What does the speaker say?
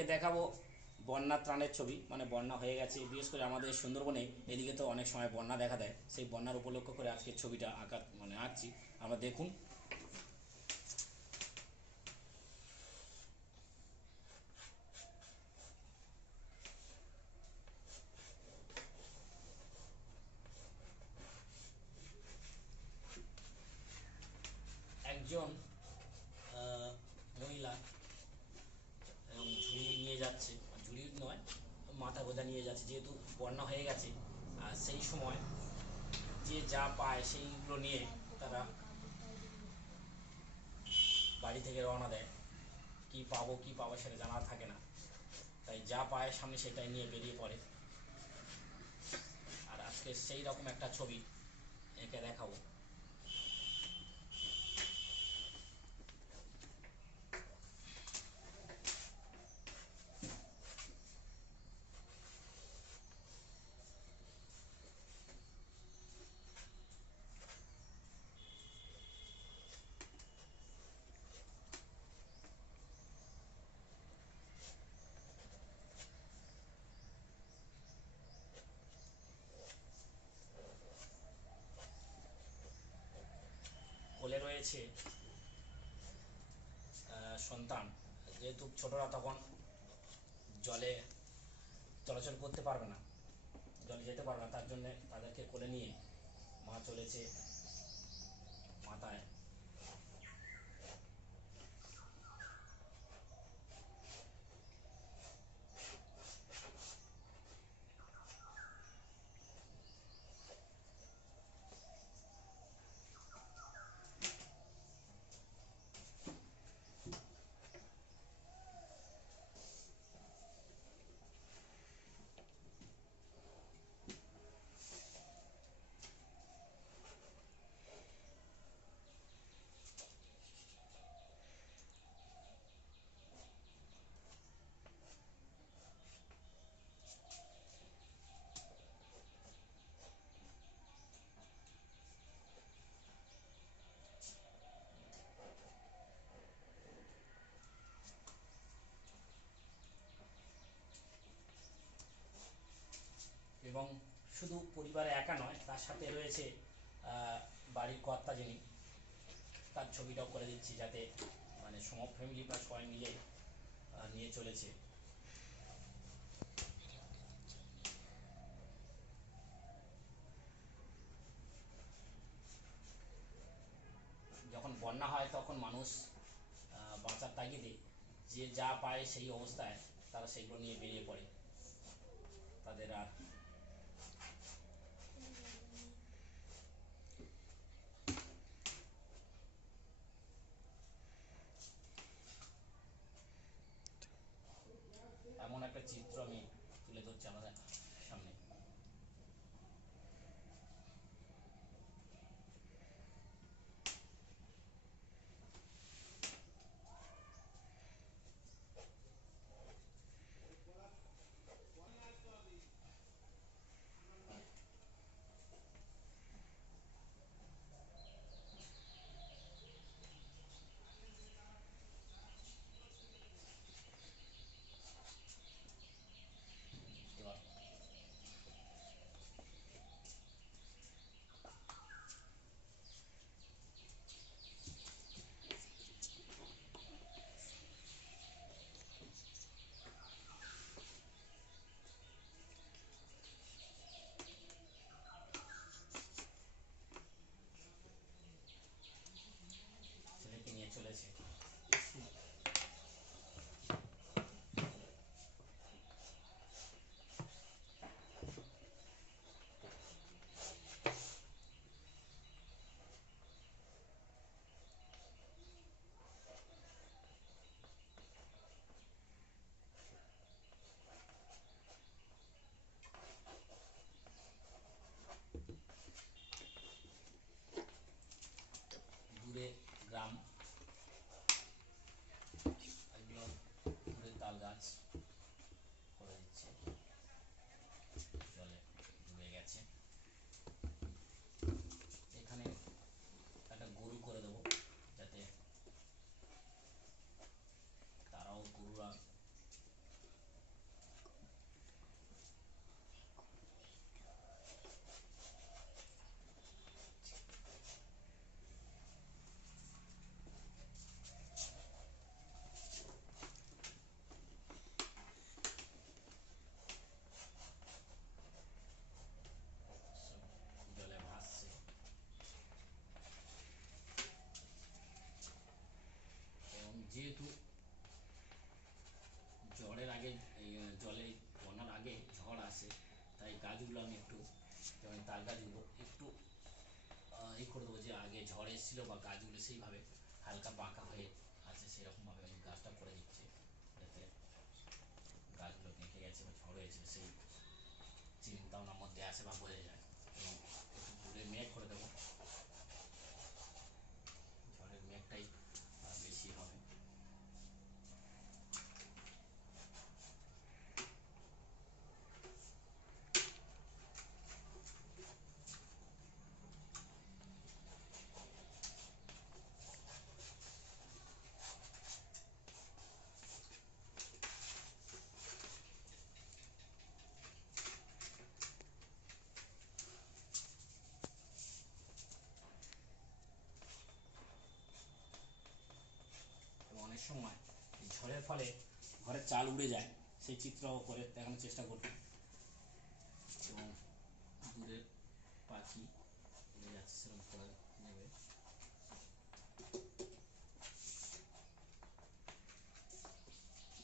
আজকে দেখাবো বন্যা ত্রাণের ছবি। মানে বন্যা হয়ে গেছে, বিশেষ করে আমাদের সুন্দরবনে। এদিকে তো অনেক সময় বন্যা দেখা দেয়। সেই বন্যার উপলক্ষ করে আজকে ছবিটা আঁকা মানে আঁকছি। আমরা দেখুন। একজন আহ, মহিলা এবং ঝুড়ি নিয়ে যাচ্ছে ঝুড়ি নয়, মাথা বোঝা নিয়ে যাচ্ছে, যেহেতু বন্যা হয়ে গেছে, আর সেই সময় যে যা পায় সেইগুলো নিয়ে তারা বাড়ি থেকে রওনা দেয়। কি পাবো কি পাবো সেটা জানা থাকে না। তাই যা পায় সামনে সেটাই নিয়ে বেরিয়ে পড়ে। আর আজকে সেই রকম একটা ছবি এঁকে দেখাবো কোলে রয়েছে আহ, সন্তান যেহেতু ছোটরা তখন জলে চলাচল করতে পারবে না, জলে যেতে পারবে না, তার জন্য তাদেরকে কোলে নিয়ে মা চলেছে মাথায়। এবং শুধু পরিবারে একা নয়, তার সাথে রয়েছে বাড়ির কর্তা যিনি, তার ছবিটাও করে দিচ্ছি যাতে মানে সম ফ্যামিলি বা সবাই মিলে নিয়ে চলেছে। যখন বন্যা হয় তখন মানুষ বাঁচার তাগিদে যে যা পায় সেই অবস্থায় তারা সেইগুলো নিয়ে বেরিয়ে পড়ে। তাদের আর এমন একটা চিত্র আমি তুলে ধরছি আমাদের গ্রাম গাছগুলো আমি একটু, যেমন তাল গাছগুলো একটু ই করে দেবো যে আগে ঝড় এসেছিল বা গাছগুলো সেইভাবে হালকা বাঁকা হয়ে আছে, সেরকমভাবে আমি গাছটা করে দিচ্ছি, যাতে গাছগুলো কেঁকে গেছে বা ঝড় হয়েছে সেই চিন্তা মধ্যে আসে বা বোঝা যায়। এবং একটু দূরে মেঘ করে দেবো ঝড়ের মেঘটাই আহ, বেশি হবে এবং অনেক সময়। ঝড়ের ফলে ঘরের চাল উড়ে যায়। সেই চিত্র করে দেখানোর চেষ্টা